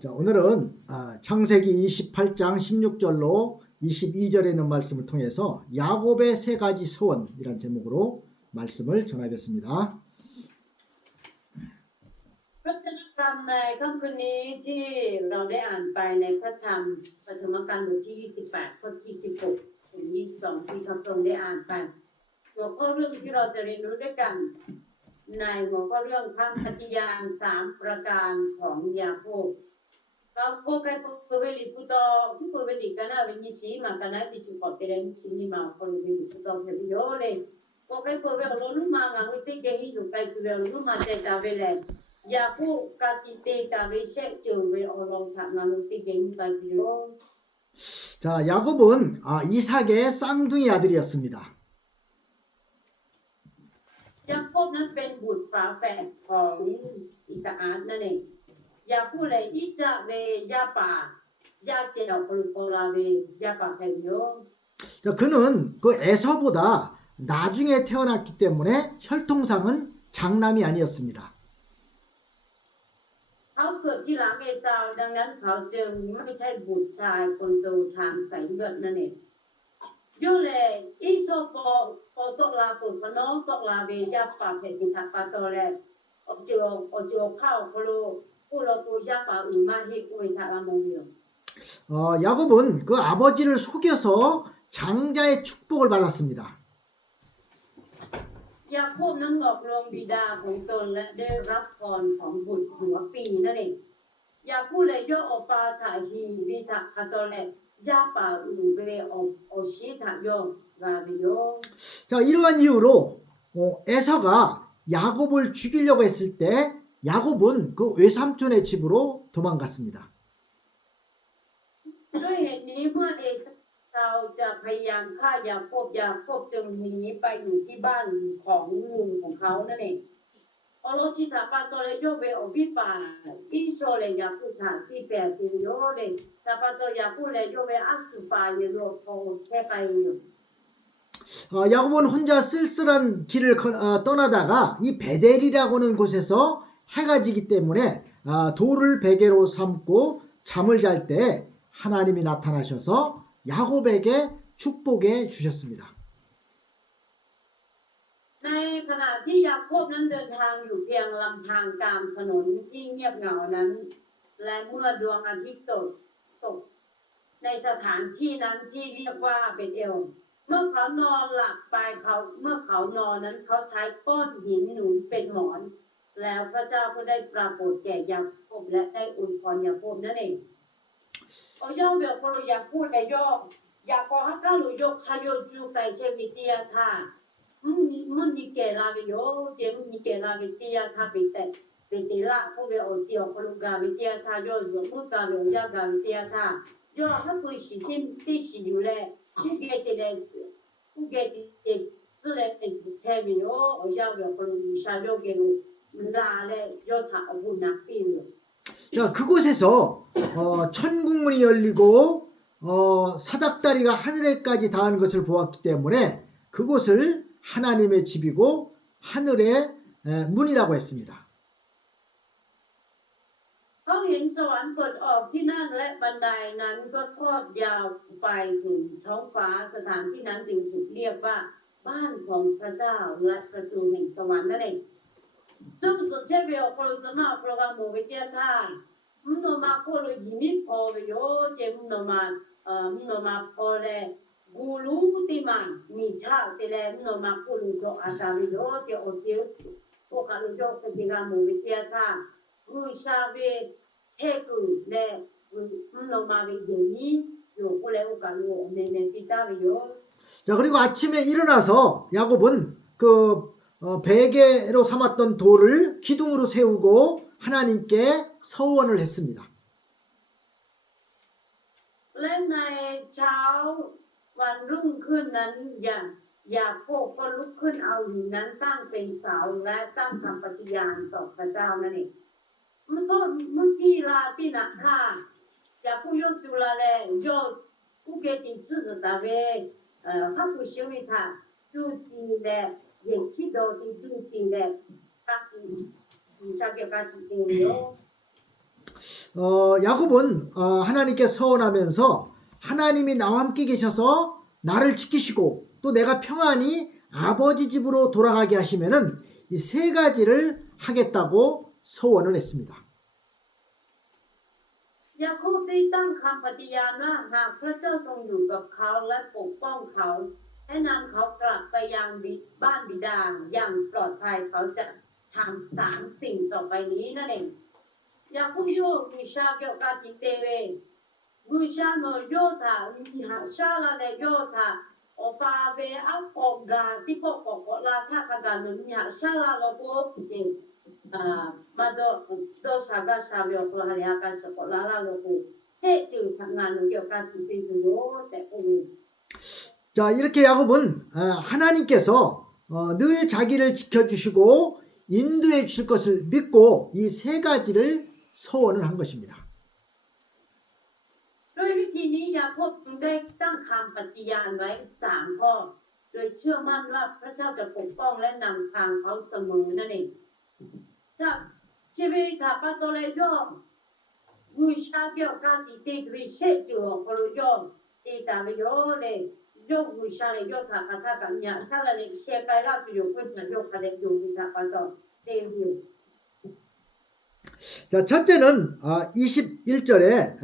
자, 오늘은 창세기 28장 16절로 22절에 있는 말씀을 통해서 야곱의 세 가지 소원이란 제목으로 말씀을 전하겠습니다. พระวจนะธรรมในค่ำคืนนี้ที่เราได้อ่านไปในพระธรรมปฐมกาลบทที่28ข้อที่16ถึง22ที่พระองค์ได้อ่านไปหัวข้อเรื่องที่เราจะเรียนรู้ด้วยกันในหัวข้อเรื่องคำปฏิญาณ3ประการของยาโคบ Kau kai peveli puto tu peveli kana veni chi ma kana ti chu ko tere chi ni ma ko veli puto ke viole ko kai peveli lo nu ma nga ngi te hi lu kai peveli lu ma te ta vele ya ku ka ti te ta ve she chu ve o long tha nga lu ti ge ni kai peveli 자, 야곱은 이삭의 쌍둥이 아들이었습니다. ยาโคบนั้นเป็นบุตรฝาแฝดของอิสอานั่นเองยาพูเลยอิจะเวยาป่ายาเจดอกโกลาเวยาป่าแพงโย 자, 그는 그 에서보다 나중에 태어났기 때문에 혈통상은 장남이 아니었습니다. เขาเกิดที่หลังเอสาวดังนั้นเขาจึงไม่ใช่บุตรชายคนโตทางสายเลือดนั่นเองโยเลยอีโซโปตกลาปุพน้องตกลาเวยาป่าแพงทักปาโตแลอจิโอข้าวโคโลผู้เราปูยาป่าอุมาฮิอุยทาลามงเดียว 야곱은 그 아버지를 속여서 장자의 축복을 받았습니다. ยาโคบนั้นหลอกลวงบิดาของตนและได้รับพรของบุตรหัวปีนั่นเองยาพูดเลยย่ออปาถาฮีวิทะคาโตเลยาป่าอูเวอชิทะโยราบิโย 자, 이러한 이유로 에서가 야곱을 죽이려고 했을 때 야곱은 그 외삼촌의 집으로 도망갔습니다. ด้วยเหตุนี้เมื่อเอสาวจะพยายามฆ่ายาโคบจึงหนีไปอยู่ที่บ้านของลุงของเขานั่นเองโอโลชิตาปาโตเลโยเวอวิปาอิโซเลยาพูดถาที่แปดสิโยเลยตาปาโตยาพูดเลยโยเวอัสุปาเยโรโคแค่ไปอยู่ 야곱은 혼자 쓸쓸한 길을 떠나다가 이 베델이라고 하는 곳에서 해가 지기 때문에 돌을 베개로 삼고 잠을 잘 때 하나님이 나타나셔서 야곱에게 축복해 주셨습니다. ในขณะที่ยาโคบนั้นเดินทางอยู่เพียงลำพังตามถนนที่เงียบเหงานั้น และเมื่อดวงอาทิตย์ตกในสถานที่นั้นที่เรียกว่าเบธเอลเมื่อเขานอนหลับไปเมื่อเขานอนนั้นเขาใช้ก้อนหินหนุนเป็นหมอน แล้วพระเจ้าก็ได้ปรากฏแก่ยาโคบและได้อวยพรยาโคบนั่นเองโอย่อเบลโคโลยาพูดไอย่อยาโคฮักกาลุโยคาโยจูไกเชวิเตียท่าmun ni ke la vi yo je mun ni ke la vi tia tha vi te la ko ve o tio ko lu ga vi tia tha yo zo mu ta lo ya ga vi tia tha yo ha ku shi chin ti shi yu le shi ge te le ku ge te su le te che vi yo o ya ve ko lu sha yo ge lu la le yo tha bu na pi lo 자, 그곳에서 천국문이 열리고 사닥다리가 하늘에까지 닿은 것을 보았기 때문에 그곳을 하나님의 집이고 하늘의 문이라고 했습니다. เขาเห็นสวรรค์เปิดออกที่นั่นและบันไดนั้นก็ทอดยาวไปถึงท้องฟ้าสถานที่นั้นจึงถูกเรียกว่าบ้านของพระเจ้าและประตูแห่งสวรรค์นั่นเองซึ่งสุดเชฟเวลโปรตนาโปรแกรมโมวิเตียท่ามุนมาโคโลจิมิพอเวโยเจมุนมาพอเลกูรูติมามีชาติเลมุนมาคุลุโตอาตาวิโยเตโอเทียโอคาลุโยเปติกาโมวิเตียท่ากุชาเวเทกุเลมุนมาวิเดนีโยกุเลโอกาลุเนเนติตาวิโย 자, 그리고 아침에 일어나서 야곱은 그 베개로 삼았던 돌을 기둥으로 세우고 하나님께 서원을 했습니다. และในเช้าวันรุ่งขึ้นนั้นยาโคบก็ลุกขึ้นเอาหินนั้นตั้งเป็นเสาและตั้งคำปฏิญาณต่อพระเจ้านั่นเองมุทีลาตินักฆ่ายาผู้ยกจุลาเลโยผู้เกติชื่อตาเวข้าผู้ชีวิตาจูตีเลเย็นคิดโดติจูตีเลกักชาเกกัสติโย 야곱은 하나님께 서원하면서 하나님이 나와 함께 계셔서 나를 지키시고 또 내가 평안히 아버지 집으로 돌아가게 하시면은 이 세 가지를 하겠다고 서원을 했습니다. ยาโคบได้ตั้งคำปฏิญาณว่าหากพระเจ้าทรงอยู่กับเขาและปกป้องเขาให้นำเขากลับไปยังบ้านบิดาอย่างปลอดภัยเขาจะทำสามสิ่งต่อไปนี้นั่นเองยาคูโยกุชาเกี่ยวกับจิตเตเวกุชาโนโยธามิหาชาลาเนโยธาโอปาเวอัปปกาที่ปกปกลาทากานุมิหาชาลาโลโกเจมาdo saga savio kelahariakan sekolah lalu 해증 장난을 기억할 수 있도록 때문에 자, 이렇게 야곱은 하나님께서 늘 자기를 지켜주시고 인도해 주실 것을 믿고 이 세 가지를 서원을 한 것입니다. ด้วยวิธีนี้ยาโคบจึงได้ตั้งคำปฏิญาณไว้3ข้อโดยเชื่อมั่นว่าพระเจ้าจะปกป้องและนำทางเขาเสมอนั่นเองจากชีวิตถ้าปัตโตเลโยกุชาเกี่ยวกับจิตติวิเศษจูของพระโยมที่ตามโยเลยโยกุชาเลยโยธาพัฒนาการเนี่ยถ้าเราเนี่ยเชื่อไปแล้วจะอยู่เพื่อโยคะเด็กอยู่ที่ถ้าปัตโตเตวิว 자, 첫째는 21절에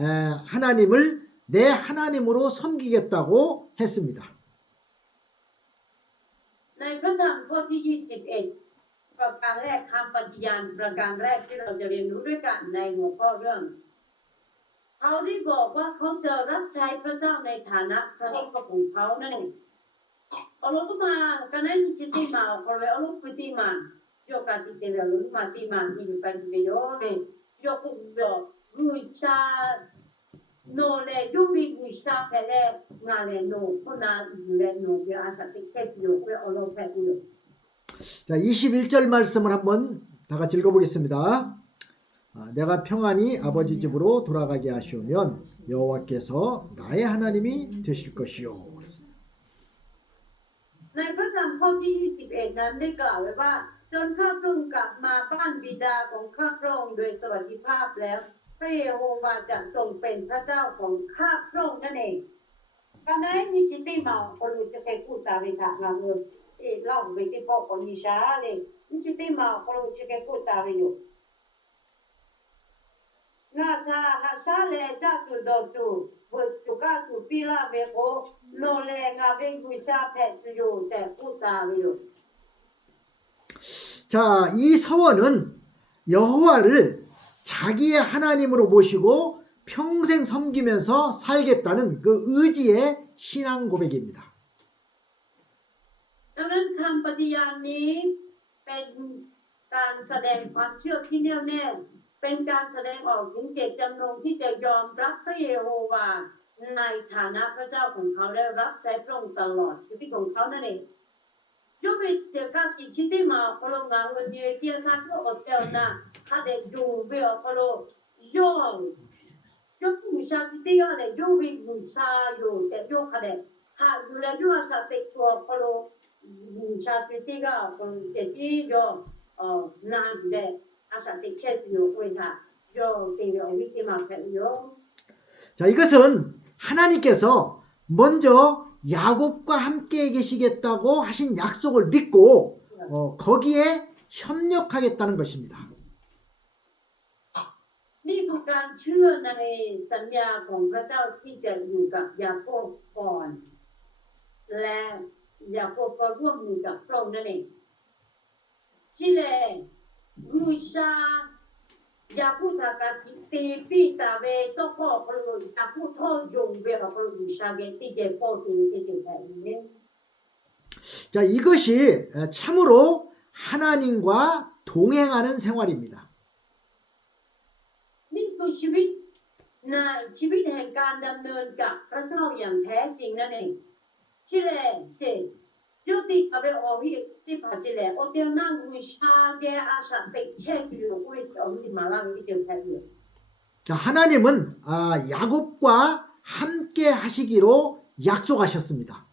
하나님을 내 하나님으로 섬기겠다고 했습니다. ในพระธรรมข้อที่21ประการแรกคำปฏิญาณประการแรกที่เราจะเรียนรู้ด้วยกันในหัวข้อเรื่องเขาได้บอกว่าเขาจะรับใช้พระเจ้าในฐานะพระผู้ของเขานั่นเองAllah tu mah kerana ni cerita mah kalau Allah putih mah yo kati tera lu mati mah hidup kan video ni yo ku yo gucha no le yo bi gucha pele ngale no kona le no ya asa tikset yo we Allah phe yo 자, 21절 말씀을 한번 다 같이 읽어보겠습니다. 내가 평안히 아버지 집으로 돌아가게 하시오면 여호와께서 나의 하나님이 되실 것이요. ในพระธรรมข้อที่21นั้นได้กล่าวไว้ว่าจนข้าพระองค์กลับมาบ้านบิดาของข้าพระองค์โดยสวัสดิภาพแล้วพระเยโฮวาจะทรงเป็นพระเจ้าของข้าพระองค์นั่นเองการนั้นมีจิตติมาคนรู้จะแค่พูดตามไปถามเราเล่าไปที่พ่อของมิชาเลยมีจิตติมาคนรู้จะแค่พูดตามไปอยู่ngata hasale jatu dotu buka tu pila beko no le ngabe bucha pet yo te kuta yo 자, 이 서원은 여호와를 자기의 하나님으로 모시고 평생 섬기면서 살겠다는 그 의지의 신앙 고백입니다. ดังนั้นคำปฏิญาณนี้เป็นการแสดงความเชื่อที่แน่วแน่เป็นการแสดงออกถึงเจตจำนงที่จะยอมรับพระเยโฮวาในฐานะพระเจ้าของเขาและรับใช้พระองค์ตลอดชีวิตของเขานั่นเองยกเว้นแต่การที่ชิติมาพระองค์งานวันนี้ที่ท่านก็อดเจ้านะถ้าเด็กดูเบี้ยพระองค์ย่อยกบูชาชิติอะไรยกวิบูชาอยู่แต่ยกอะไรหากอยู่แล้วยกอาศัยตัวพระองค์บูชาชิติก็คนเจติยนานเด็ก자, 이것은 하나님께서 먼저 야곱과 함께 계시겠다고 하신 약속을 믿고 거기에 협력하겠다는 것입니다. นี่คือการเชื่อในสัญญาของพระเจ้าที่จะอยู่กับยาโคบก่อนและยาโคบก็ร่วมมือกับพระองค์นั่นเองชิเลGusha Yakuta kati pita ve toko pelu yakuto jung ve pelu gusha ge tije potu tije ne. 자, 이것이 참으로 하나님과 동행하는 생활입니다. นี่คือชีวิตในชีวิตแห่งการดำเนินกับพระเจ้าอย่างแท้จริงนั่นเองชิเลเจYuti abe ohi ti pachile o te na gusha ge asa peche yu ui ohi malang ti te 자, 하나님은 야곱과 함께 하시기로 약속하셨습니다.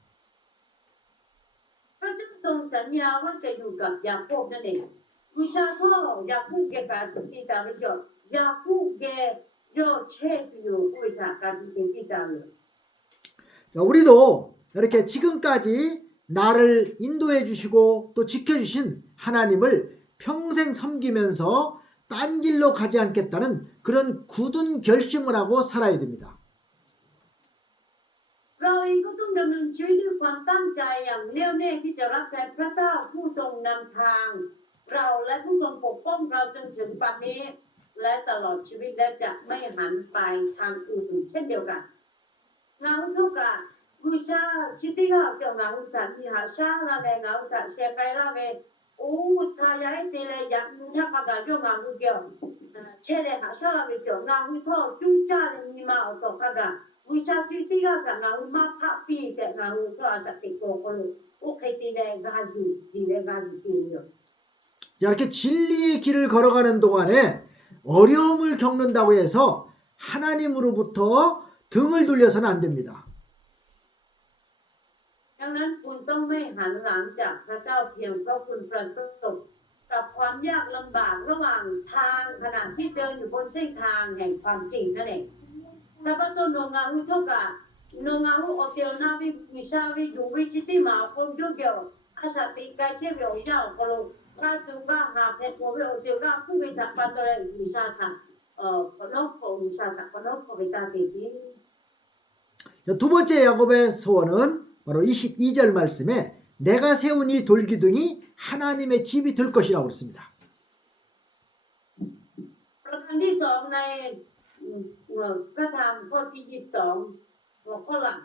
พระเจ้าทรงสัญญาว่าจะอยู่กับยาโคบนั่นเองกุชาพ่อยาคูบเกปาสุติตาไม่จบยาคูบเก 요 체비요 의사까지 되기다며. 자, 우리도 이렇게 지금까지 나를 인도해 주시고 또 지켜주신 하나님을 평생 섬기면서 딴 길로 가지 않겠다는 그런 굳은 결심을 하고 살아야 됩니다. เราเองก็ต้องดำเนินชีวิตด้วยความตั้งใจอย่างแน่วแน่ที่จะรับใช้พระเจ้าผู้ทรงนำทาง เราและผู้ทรงปกป้องเราจนถึงปัจจุบันนี้และตลอดชีวิตและจะไม่หันไปทางอื่นเช่นเดียวกันงาทุกข์ Gusa chitiga cho ngau ta ni ha sha la ve ngau ta se kai la ve u ta ya te le ya nu cha pa ga jo ngau kyo che le ha sha la ve jo ngau tho chu cha le ni ma o to ka ga gusa chitiga ka ngau ma pha pi te ngau to sa ti ko ko lu u kai ti le ga ji di le ga ji ti yo. 자, 이렇게 진리의 길을 걸어가는 동안에 어려움을 겪는다고 해서 하나님으로부터 등을 돌려서는 안 됩니다. ดังนั้นคุณต้องไม่หันหลังจากพระเจ้าเพียงเพราะคุณประสบกับความยากลำบากระหว่างทางขณะที่เดินอยู่บนเส้นทางแห่งความจริงนั่นเองถ้าพระต้นโนงาหุทกะโนงาหุโอเตียวนาวิวิชาวิดูวิจิติมาคงจุเกี่ยวอาสาติกายเชื่อมโยงยาวกลุ่มถ้าจุก้าหาเพชรโมเวลเจ้าก้าผู้วิจักปัตตะเลวิชาทางปนกโพวิชาทางปนกโพวิตาติทิ 자, 두 번째 야곱의 소원은 바로 22절 말씀에 내가 세운 이 돌기둥이 하나님의 집이 될 것이라고 그랬습니다. ประการที่สองในพระธรรมข้อที่22หัวข้อหลัก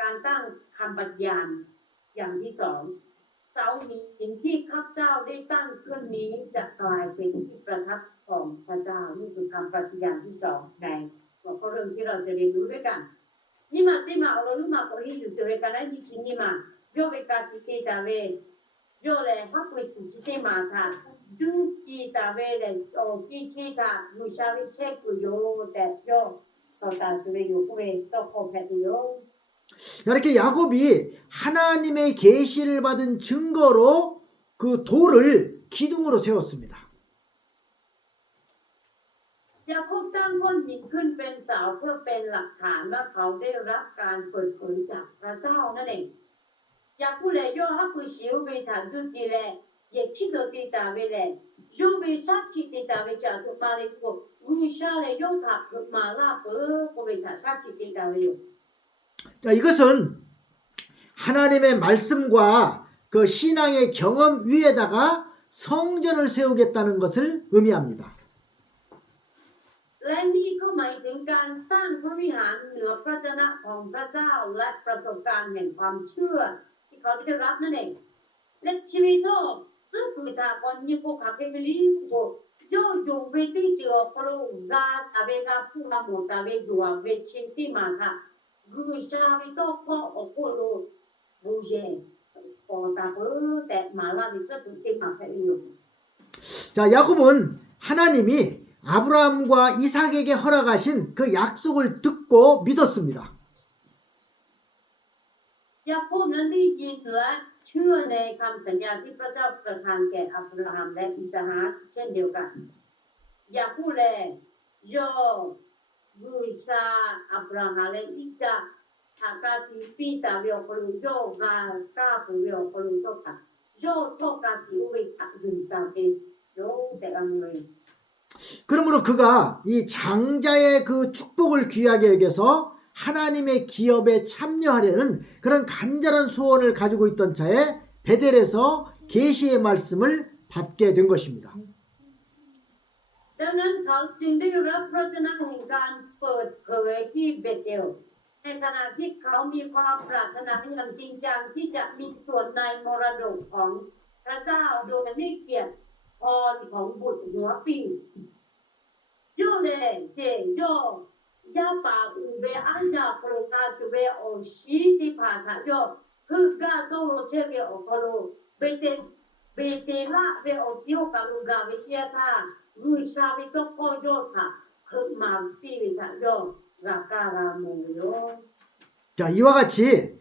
การตั้งคำปฏิญาณอย่างที่สองเสาหินที่ข้าพเจ้าได้ตั้งขึ้นนี้จะกลายเป็นที่ประทับของพระเจ้านี่คือคำปฏิญาณที่สองในหัวข้อเรื่องที่เราจะเรียนรู้ด้วยกัน Nima tema oluma ko hidu te kana ni chinima yo ve ka ti ta ve yo le ha ku ti tema tha du ti ta ve le o ti chi ta mu sha ve che ku yo te yo to ta su ve yo ku ve to ko phe yo. 이렇게 야곱이 하나님의 계시를 받은 증거로 그 돌을 기둥으로 세웠습니다. ยาคบตั้งก้อนหินขึ้นเป็นเสาเพื่อเป็นหลักฐานว่าเขาได้รับการเปิดเผยจากพระเจ้านั่นเองยาผู้เลโยฮักกุชิวเวทันจุจิเลเยคิดติตาเวเลโยเวสักคิติตาเวจาตุมาเลกุวิชาเลโยทักมาลาเปอเวทัสักคิติตาเวโย 자, 이것은 하나님의 말씀과 그 신앙의 경험 위에다가 성전을 세우겠다는 것을 의미합니다. และนี่ก็หมายถึงการสร้างพระวิหารเหนือพระเจ้าของพระเจ้าและประสบการณ์แห่งความเชื่อที่เขาได้รับนั่นเองและชีวิตก็ซึ่งคือถ้าคนยิ่งพวกเขาเป็นลิงพวกโยอยู่เวทีเจอพระองค์กาตาเวกาผู้นำหมู่ตาเวดัวเวชินที่มาค่ะคือชาวิโตพ่อของพวกเราบูเย่พอตาเอแต่มาลาดิจะถึงที่มาแค่อยู่ 자, 야곱은 하나님이 아브라함과 이삭에게 허락하신 그 약속을 듣고 믿었습니다. ยาโคบนั้นได้ยินและเชื่อในคำสัญญาที่พระเจ้าประทานแก่อับราฮัมและอิสหากเช่นเดียวกันยาพูดแลโยบูชาอับราฮัมและอิสหากอากาติปีตาเวลปรุโยกากาปุเวลปรุโยกาโยโทกาติอุเวตะจุนตาเตโยแต่อันเลย 그러므로 그가 이 장자의 그 축복을 귀하게 여겨서 하나님의 기업에 참여하려는 그런 간절한 소원을 가지고 있던 자에 베델에서 계시의 말씀을 받게 된 것입니다. ดังนั้นเขาจึงได้รับพระชนะแห่งการเปิดเผยที่เบเธลในขณะที่เขามีความปรารถนาอย่างจริงจังที่จะมีส่วนในมรดกของพระเจ้าโดยให้เกียรติพรของบุตรหัวปีโยเลเจโยยาปาอุเบอันยาโปรกาจุเบโอชีติพาทะโยคือกาโตโลเชเบโอโคโลเบเตละเบโอติโอกาลูกาเวเทียตาลุยชาวิโตโคโยทะคือมาปีวิทะโยราการามโย 자, 이와 같이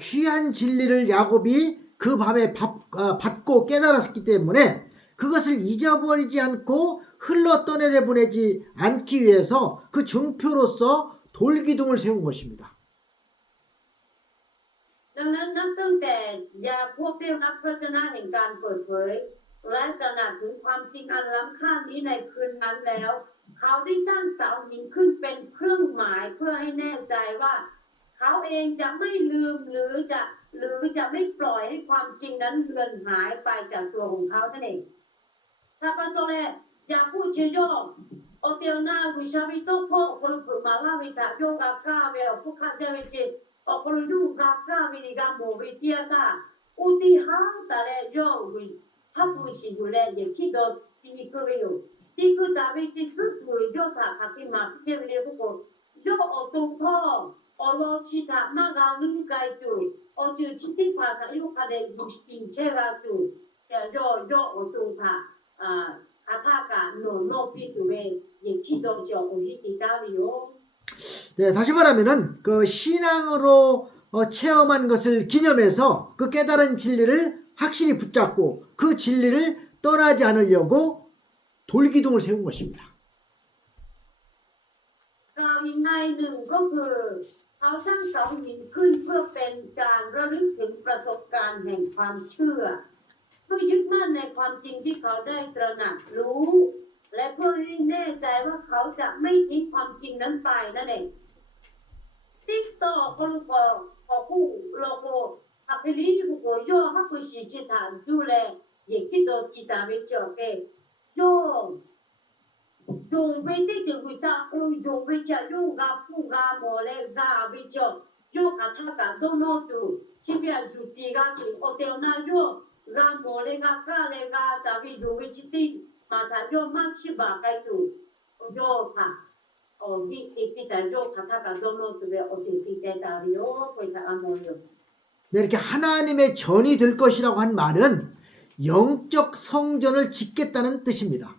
귀한 진리를 야곱이 그 밤에 받고 깨달았기 때문에 그것을 잊어버리지 않고 흘러 떠내려 보내지 않기 위해서 그 증표로서 돌기둥을 세운 것입니다. ดังนั้นนับตั้งแต่ยาพวกได้รับพระชนะแห่งการเปิดเผยและตระหนักถึงความจริงอันล้ำค่านี้ในคืนนั้นแล้ว เขาได้สร้างเสาหินขึ้นเป็นเครื่องหมายเพื่อให้แน่ใจว่า เขาเองจะไม่ลืมหรือจะไม่ปล่อยให้ความจริงนั้นเลือนหายไปจากตัวของเขานั่นเอง Tapatole ya puche yo o te ona wishavito po kolu pumala vita yo gaka ve o puka javeche o kolu du gaka vi ga mo vitiata uti ha tale yo wi hapu shi gule ye kido tini kove yo tiku tabe ti tsu yo ta kaki ma ke ve ko yo o to po o lo chi ta ma ga lu kai tu o ju chi ti pa ta yo ka de bu tin che ga tu ya yo o to ta 아타가 노노 비두에 예키도 저 우리 디다리요. 네, 다시 말하면은 그 신앙으로 체험한 것을 기념해서 그 깨달은 진리를 확실히 붙잡고 그 진리를 떠나지 않으려고 돌기둥을 세운 것입니다. ก็อีกในหนึ่งก็คือเขาสร้างเสาหินขึ้นเพื่อเป็นการระลึกถึงประสบการณ์แห่งความเชื่อ เพื่อยึดมั่นในความจริงที่เขาได้ตระหนักรู้และเพื่อให้แน่ใจว่าเขาจะไม่ทิ้งความจริงนั้นไปนั่นเองติ๊กต่อคนก็ขอคู่โลโก้ฮักเฮลีผู้ก็ย่อฮักกุชิจิตานดูแลเย่ที่โดนกีตาร์ไปเจาะแกย่อ用为的就会咋用为家用个不个莫来个为叫用个他个都弄住，这边就地个就我掉那用个莫来个个来个，咱们用为去地，嘛他用嘛去吧该住，用他。哦，你在用他个都弄住呗，我就在打理哦，为啥没有？ 네, 이렇게 하나님의 전이 될 것이라고 한 말은 영적 성전을 짓겠다는 뜻입니다.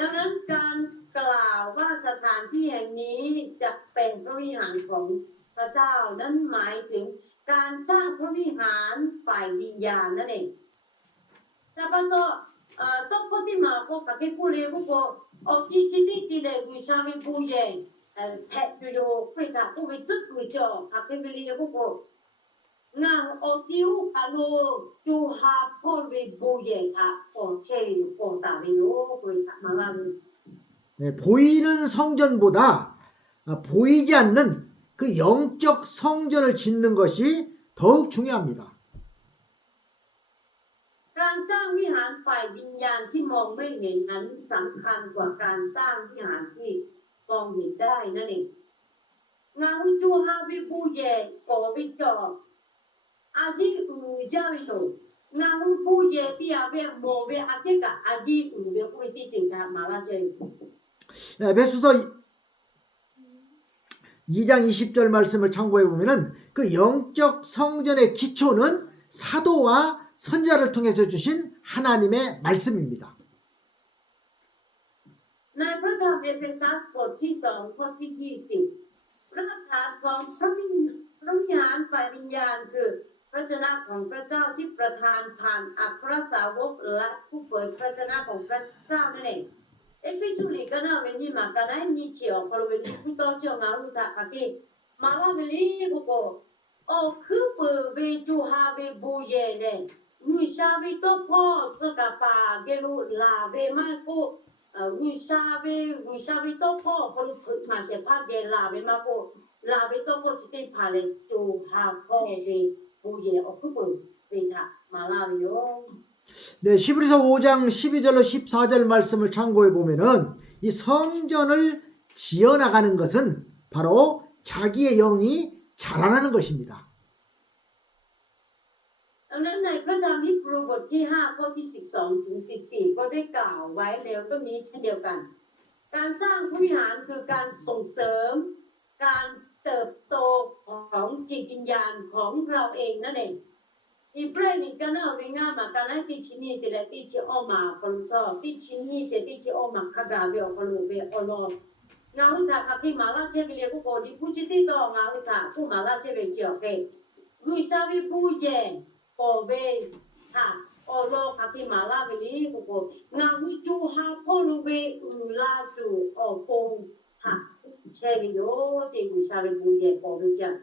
ดังนั้นการกล่าวว่าสถานที่แห่งนี้จะเป็นพระวิหารของพระเจ้านั้นหมายถึงการสร้างพระวิหารฝ่ายวิญญาณนั่นเองแต่พระก็ต้องพบที่มาพบกับที่ผู้เลี้ยงผู้ปกออกที่ชิดที่เลยกุชามิผู้ใหญ่แพทย์อยู่โยคุยกับผู้วิจิตรกุจอกับที่เลี้ยงผู้ปกงานออกที่อุปโลจูฮาพ่อวิบูเย่ค่ะโอเชยโอตาวิโยคุยกับมาลา 네, 보이는 성전보다 보이지 않는 그 영적 성전을 짓는 것이 더욱 중요합니다. การสร้างวิหารฝ่ายวิญญาณที่มองไม่เห็นนั้นสำคัญกว่าการสร้างวิหารที่มองเห็นได้นั่นเองงานวิจูฮาวิบูเยโกวิจออาชีอูเจ้าวิโตงานวิบูเยที่อาเวโมเวอาเจกะอาชีอูเวคุยที่จึงทำมาลาเจ 네, 에베소서 2장 20절 말씀을 참고해 보면은 그 영적 성전의 기초는 사도와 선지자를 통해서 주신 하나님의 말씀입니다. ในพระธรรมเอเฟซัสบทที่2ข้อที่20รากฐานของพระวิหารฝ่ายวิญญาณคือพระชนะของพระเจ้าที่ประทานผ่านอัครสาวกและผู้เผยพระชนะของพระเจ้านั่นเองเอฟิสุลิกนะเวนีมากันให้มีเฉียวพลเวนีผู้ต่อเฉียวงาอุตะกะกิมาลาเวลีบุโกโอคือเปเวจูฮาเวบูเยเนวิชาวิโตพ่อสกะปาเกลุลาเวมาโกวิชาวิโตพ่อคนมาเสพาเกลาเวมาโกลาเวโตโกสิติพาเลจูฮาพ่อเวบูเยโอคือเปเวทะมาลาเวโย 네, 히브리서 5장 12절로 14절 말씀을 참고해 보면은 이 성전을 지어 나가는 것은 바로 자기의 영이 자라나는 것입니다. ดังนั้นในพระธรรมฮีบรูบทที่5ข้อที่12ถึง14ก็ได้กล่าวไว้ในเรื่องนี้เช่นเดียวกัน การสร้างพระวิหารคือการส่งเสริมการเติบโตของจิตวิญญาณของเราเองนั่นเองอีเบรนิกันเอาวิงามาการให้ติชินีแต่ละติชิออกมาคนก็ติชินีแต่ติชิออกมาขดาเวอคนรู้เวอลองาอุตาคักที่มาลาเชเวเลียผู้คนที่ผู้ชิติต่องาอุตาผู้มาลาเชเวเจียวเกกุยซาวิบูเยโอเวทาโอ โอโลคาที่มาลาเวลีบุโกงาวิจูฮาโพลูเวอุลาจูโอโปงฮะเชริโยเจกุชาเวบุเยโปรุจัน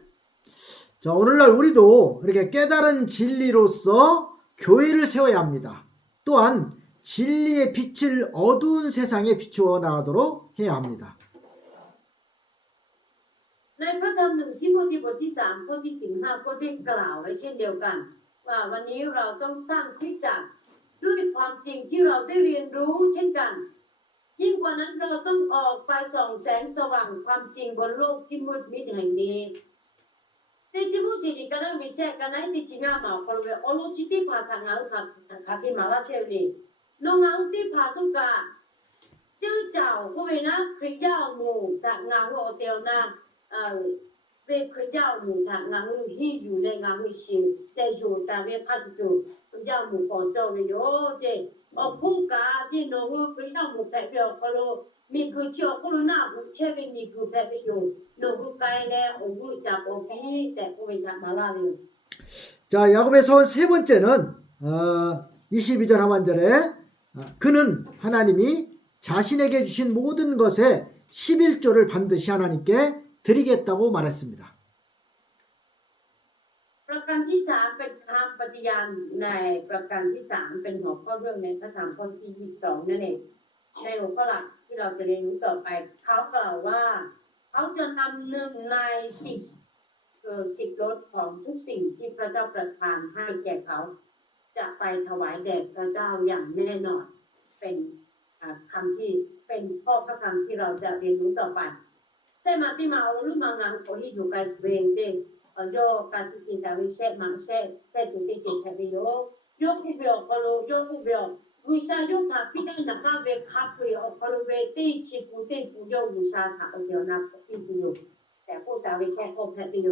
자, 오늘날 우리도 이렇게 깨달은 진리로서 교회를 세워야 합니다. 또한 진리의 빛을 어두운 세상에 비추어 나가도록 해야 합니다. ในพระธรรมหนึ่งทิโมธีบทที่3ข้อที่15ก็ได้กล่าวไว้เช่นเดียวกันว่าวันนี้เราต้องสร้างคริสตจักรด้วยความจริงที่เราได้เรียนรู้เช่นกันยิ่งกว่านั้นเราต้องออกไปส่องแสงสว่างความจริงบนโลกที่มืดมิดแห่งนี้ที่ที่มุสิริกันนั้นวิเศษกันนั้นที่จีน่ามาคนเวอโลจิติพาทางงานค่ะที่มาลาเทวลีลงงานที่พาทุกกาชื่อเจ้าก็เวนะคริสเจ้าหมู่ทางงานก็เตียวนา为可教母他俺们喜อยู่ใน俺们心在อยู่แต่เวคัดอยู่เจ้าหมู่ของเจ้าเลยโยเจผู้กาที่น้องพระเจ้าหมู่แผ่เปียวก็รู้มีคือเชื่อก็รู้หน้าผู้เชื่อเป็นมีคือแผ่ไปอยู่น้องไกลแล้วผู้จับพี่แต่ผู้เป็นจับมาลาเลย 자, 야곱에서 세 번째는 22절 하반절에 그는 하나님이 자신에게 주신 모든 것에 11조를 반드시 하나님께 드리겠다고 말했습니다. ประการที่3เป็นคำปฏิญาณในประการที่3เป็นหัวข้อเรื่องในพระธรรมข้อที่22นั่นเองในหัวข้อหลักที่เราจะเรียนรู้ต่อไปเขากล่าวว่าเขาจะนำ1ใน10รถของทุกสิ่งที่พระเจ้าประทานให้แก่เขาจะไปถวายแด่พระเจ้าอย่างแน่นอนเป็นคำที่เป็นข้อพระคำที่เราจะเรียนรู้ต่อไปแต่มาที่มาเอาลูกมางานโอหิอยู่กับเวงเด้โยการที่กินแต่วิเศษมาเศษแต่จุดที่จิตแท้โยผู้เบียวก็รู้โยผู้เบียววิชาโยถ้าพี่ได้นักเวคับเวียวก็รู้เวทีชิบุเตปุโยวิชาถ้าเดียวนักพี่ปุโยแต่ผู้แต่วิชาก็แท้โย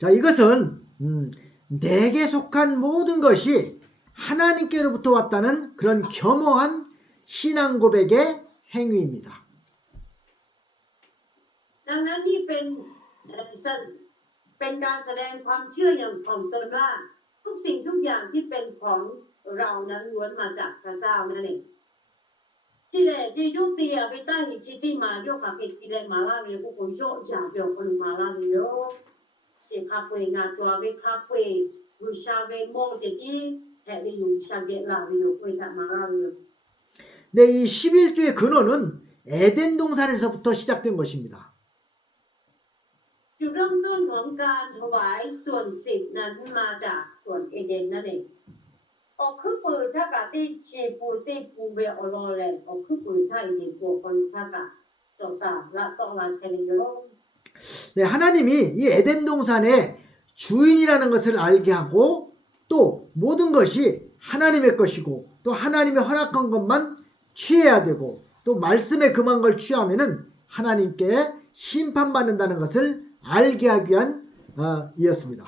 자, 이것은 내게 속한 모든 것이 하나님께로부터 왔다는 그런 겸허한 신앙 고백의 행위입니다. ดังนั้นนี่เป็นการแสดงความเชื่ออย่างถ่อมตนว่าทุกสิ่งทุกอย่างที่เป็นของเรานั้นล้วนมาจากพระเจ้านั่นเองที่แหละที่ยุติอาไปใต้หิชิที่มาโยกับที่แหละมาลาเรียพวกคนโยจากเดียวคนมาลาเรียที่คาเฟ่งานตัวไปคาเฟ่วิชาเวโมเจที่แห่งอยู่ชาเกลาเรียคุยกับมาลาเรีย 네, 이 11조의 근원은 에덴 동산에서부터 시작된 것입니다. จุดเริ่มต้นของการถวายส่วน10นั้นมาจากส่วนเอเดนนั่นเองออกคือปืนถ้ากะที่ชีปูติปูเบอโลเลออกคือปืนถ้าอีกตัวคนถ้ากะจบตาละต้องมาเชลิโย 네, 하나님이 이 에덴 동산의 주인이라는 것을 알게 하고 또 모든 것이 하나님의 것이고 또 하나님이 허락한 것만 취해야 되고 또 말씀에 금한 걸 취하면은 하나님께 심판받는다는 것을 알게 하기 위한 이었습니다.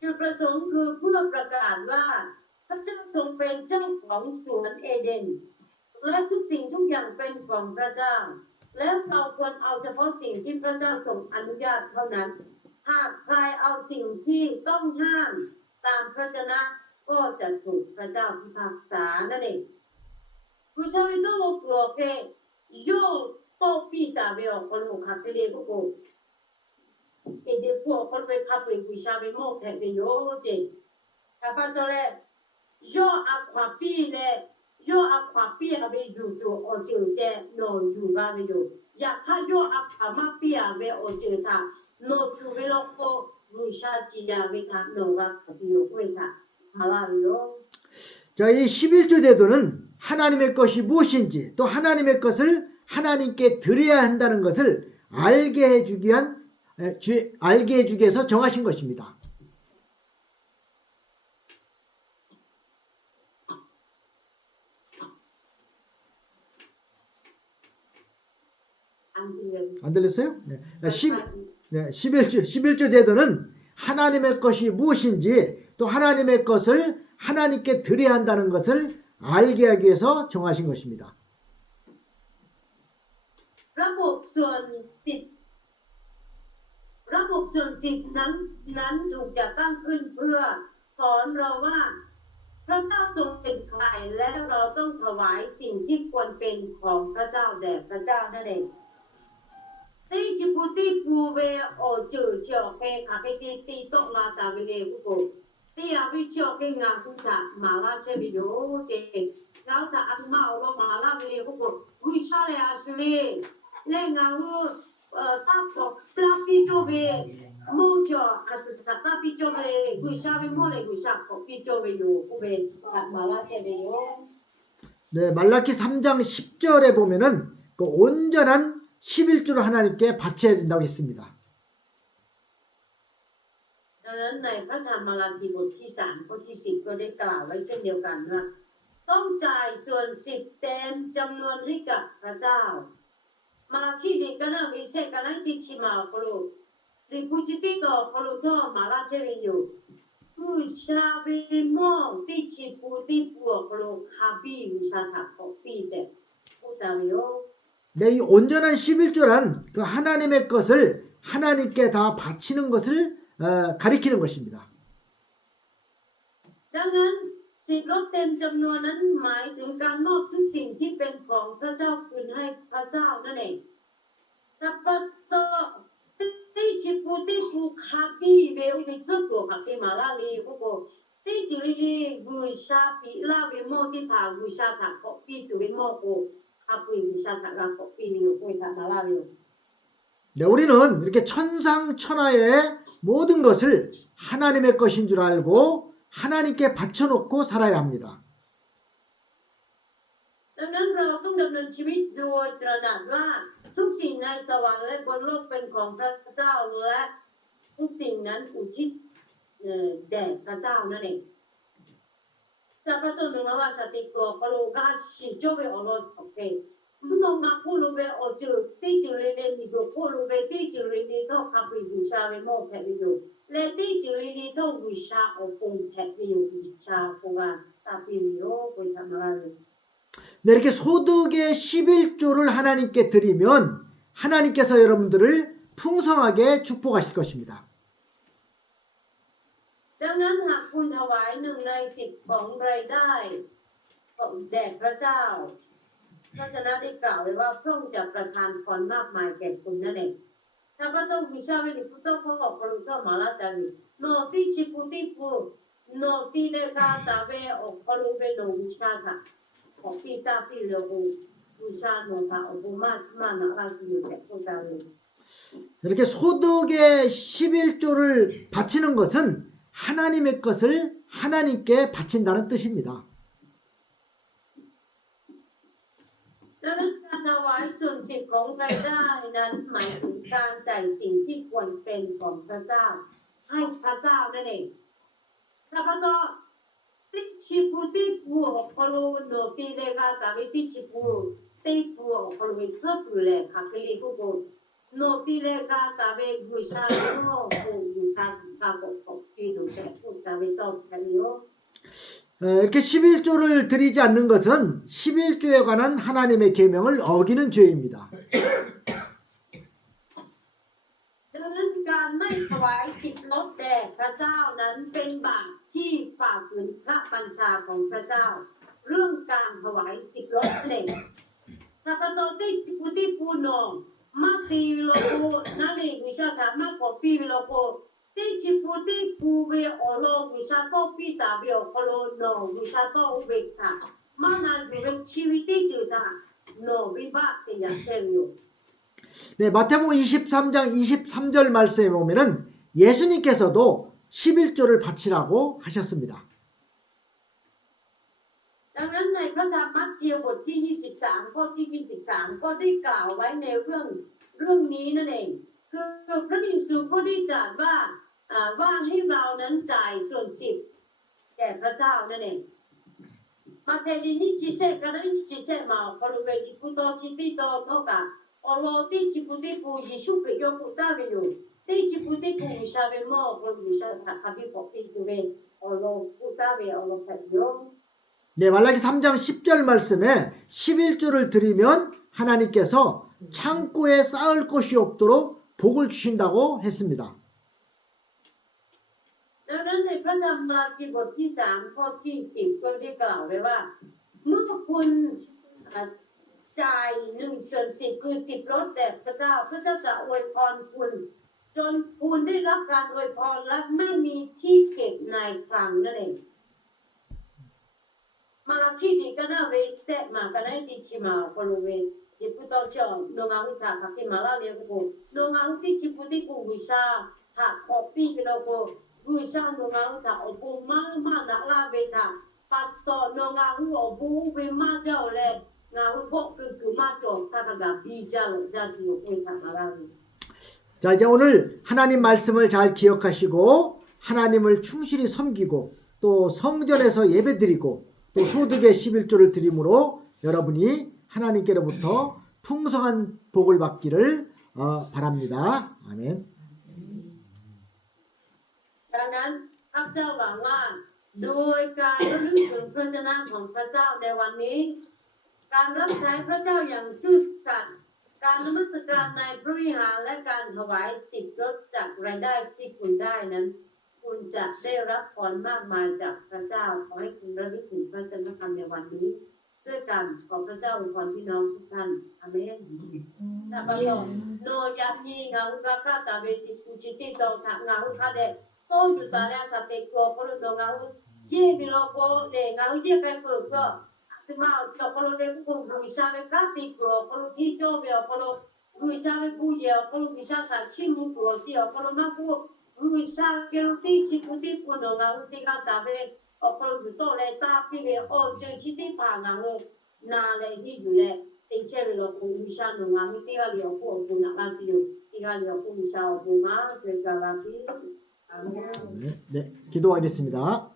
จุดประสงค์คือเพื่อประกาศว่าพระเจ้าทรงเป็นเจ้าของสวนเอเดนและทุกสิ่งทุกอย่างเป็นของพระเจ้าและเราควรเอาเฉพาะสิ่งที่พระเจ้าทรงอนุญาตเท่านั้นหากใครเอาสิ่งที่ต้องห้ามตามพระเจ้าก็จะถูกพระเจ้าพิพากษานั่นเองผู้ชายต้องรู้ตัวแค่โยโตปีตาเบลคนหัวขับไปเลยพวกกูเอเดพวกคนไปขับไปผู้ชายไปโมกแข่งไปโยเจถ้าพระเจ้าเลยโยอาควาปีเลยโยอาควาปีเอาไปอยู่ตัวโอเจอแต่โนอยู่บ้านไปอยู่อยากถ้าโยอาความาปีเอาไปโอเจอถ้าโนชูไปแล้วก็ผู้ชายจีนไปถ้าโนว่าขับไปอยู่ด้วยค่ะ말하리요. 자, 이 11조 제도는 하나님의 것이 무엇인지 또 하나님의 것을 하나님께 드려야 한다는 것을 알게 해주기 위해서 정하신 것입니다. 안 들렸어요? 네. 11조 제도는 하나님의 것이 무엇인지 또 하나님의 것을 하나님께 드려야 한다는 것을 알게 하기 위해서 정하신 것입니다. ระบบส่วนสิบนั้นถูกจัดตั้งขึ้นเพื่อ สอนเราว่าพระเจ้าทรงเป็นใครและเราต้องถวายสิ่งที่ควรเป็นของพระเจ้าแด่พระเจ้านั่นเองที่จิปุติปูเวโอจือเชียวเกขาเกตีตีโตลาตาเวเลกุโกที่อาวิเชียวเกงาคุตะมาลาเชบิโยเจงาตาอัตมาโอโลมาลาเวเลกุโกกุชาเลอาสุเลเลงาอูตาโตปลาปิโจเวโมจออาสุตาตาปิโจเวกุชาเวโมเลกุชาโคปิโจเวโยกุเวชักมาลาเชบิโย 네, 말라기 3장 10절에 보면은 그 온전한 11조를 하나님께 바쳐야 된다고 했습니다. ดังนั้นในพระธรรมมาราคีบทที่3ข้อที่10ก็ได้กล่าวไว้เช่นเดียวกันว่าต้องจ่ายส่วน10เต็มจำนวนให้กับพระเจ้ามาราคีดีกันวิเศษกันติชิมาโคโลดิพูจิติโตโคโลโตมาราเชริโยกุชาเบมอติชิปูติปัวโคโลคาบีวิชาถาโคปีเตอุตามิโอ 네, 이 온전한 11조란 그 하나님의 것을 하나님께 다 바치는 것을 가리키는 것입니다. ดังนั้น10ลดเต็มจำนวนนั้นหมายถึงการมอบทุกสิ่งที่เป็นของพระเจ้าคืนให้พระเจ้านั่นเองถ้าพระเจ้าที่ชิปูที่ฟูคาปีเวลวิจตัวพักเกมาลาลีพวกที่จิลีกุชาปีลาเวโมที่ผากุชาถักปีตัวเวโมโกคาปีกุชาถักลาปีนิโยกุยถักมาลาลี 네, 우리는 이렇게 천상천하의 모든 것을 하나님의 것인 줄 알고 하나님께 바쳐놓고 살아야 합니다. ดังนั้นเราต้องดำเนินชีวิตโดยตระหนักว่าทุกสิ่งในสวรรค์และบนโลกเป็นของพระเจ้าและทุกสิ่งนั้นอุทิศแด่พระเจ้านั่นเองถ้าพระเจ้าหนึ่งว่าสติโกโคโลกาชิโจเวโอโลโอเคมึงมาพูดลงไปโอจือที่จือเรนนี่ก็พูดลงไปที่จือเรนนี่เท่ากับวิชาเวโมแผ่วิโยและที่จือเรนนี่เท่าวิชาโอปงแผ่วิโยวิชาโคว่าตาปิวิโยคุยทำอะไร 네, 이렇게 소득의 11조를 하나님께 드리면 하나님께서 여러분들을 풍성하게 축복하실 것입니다. ดังนั้นหากคุณถวาย1ใน10ของรายได้แด่พระเจ้าพระเจ้าได้กล่าวไว้ว่าพระองค์จะประทานพรมากมายแก่คุณนั่นเองถ้าพระเจ้าวิชาวิริพุทธพ่อพระลูกมาลาจารีโนติชิปุติปุโนติเลกาตาเวอพระลูกเป็นโนวิชาค่ะของปีตาปีโลกุวิชาโนภาอบุมามานาลาคิวแก่พระเจ้า 이렇게 소득의 11조를 바치는 것은 하나님의 것을 하나님께 바친다는 뜻입니다. ดังนั้นการถวายส่วน10ของรายได้นั้นหมายถึงการจ่ายสิ่งที่ควรเป็นของพระเจ้าให้พระเจ้านั่นเองถ้าพระเจ้าติชิปูติปูพอโลโนติเลกาตาวิติชิปูติปูพอโลวิจตุเลคาเคลิกุโกโนติเลกาตาเวกุชาโนปูกุชาคาโกโกปิโดเตปุตาเวโตแคลิโอ 이렇게 11조를 드리지 않는 것은 11조에 관한 하나님의 계명을 어기는 죄입니다. ดังนั้นการไม่ถวาย10ลดแด่พระเจ้านั้นเป็นบาปที่ฝ่าฝืนพระบัญชาของพระเจ้าเรื่องการถวาย10ลดนั่นเองถ้าพระเจ้าได้ปุติปูโนมาตีวิโลโกนั่นเองวิชาธรรมะของปีวิโลโกที่จิปุติปูเวโอโลวิชาโตปีตาเวโอโคโลโนวิชาโตอุเบกขามานาจุเวชีวิตที่จืดาโนวิบากติยาเชวิโอ 네, 마태복음 23장 23절 말씀에 보면은 예수님께서도 11조를 바치라고 하셨습니다. ดังนั้นในพระธรรมมัทธิวบทที่23ข้อที่23ก็ได้กล่าวไว้ในเรื่องนี้นั่นเองคือพระเยซูก็ได้ตรัสว่าว่าให้เรานั้นจ่ายส่วน10แก่พระเจ้านั่นเองมาเทลินิจิเซกันนั้นจิเซมาพอรู้เป็นผู้โตชิติโตเท่ากับอโลติจิปุติปูยิชุเปโยกุตาเวโยติจิปุติปูวิชาเวโมพอวิชาคาบิปติจุเวอโลกุตาเวอโลเปโย 네, 말라기 3장 10절 말씀에 11조를 드리면 하나님께서 창고에 쌓을 것이 없도록 복을 주신다고 했습니다. ดังนั้นในพระธรรมมาระคีบทที่3ข้อที่10ก็ได้กล่าวไว้ว่า เมื่อคุณจ่าย1/10คือ10ลดแด่พระเจ้าพระเจ้าจะอวยพรคุณ จนคุณได้รับการอวยพรและไม่มีที่เก็บในคลังนั่นเองมาลาคีดีกันนะเวเซมากันนะติชิมาพลเวยิปุตอชอโนมาหุตาคักิมาลาเลียกุโนมาหุติชิปุติกุวิชาถ้าคอปีกิโลโกวิชาโนมาหุตาอบุมามานักลาเวทาปัตโตโนมาหุอบุเวมาเจ้าเลงาหุบอกคือมาจอกตากะบีเจ้าจาติโอเอทามาลา 자, 이제 오늘 하나님 말씀을 잘 기억하시고 하나님을 충실히 섬기고 또 성전에서 예배드리고 또 소득의 11조를 드림으로 여러분이 하나님께로부터 풍성한 복을 받기를 바랍니다. 아멘. ดังนั้นข้าพเจ้าหวังว่าโดยการระลึกถึงพระเจ้าของพระเจ้าในวันนี้ การรับใช้พระเจ้าอย่างซื่อสัตย์การนมัสการในพระวิหารและการถวาย10ลดจากรายได้ที่คุณได้นั้น คุณจะได้รับพรมากมายจากพระเจ้าขอให้คุณระลึกถึงพระเจ้าธรรมในวันนี้ด้วยกันขอพระเจ้าอวยพรพี่น้องทุกท่านอาเมนนะพระองค์โนยัตนีงาอุราคาตาเวติสุจิติโตทางาอุคาเดโตยุตาเรสติโกโคโลโดงาอุเจบิโลโกเดงาอุเจไปเกิดก็สิมาโตโคโลเดกุบุชาเวกาติโกโคโลที่โจเบโคโลกุชาเวกุเยโคโลวิชาสัชิมุโกติโคโลมากุกุชาเกโลติชิปุติปุโนงาอุติกาตาเวโคโลยุโตเลตาปิเวโอเจชิติปางาอุนาเลฮิยุเลတင်ချက်ပြီးတော့ကိုဝိရှာနုံငါမိတိကလျော်ဖို့ကိုနာကတိကိုတိကလျော်ဖို့ဝိရှာကိုဒီမှာပြေကြပါပြီအာမင် 네, 기도하겠습니다.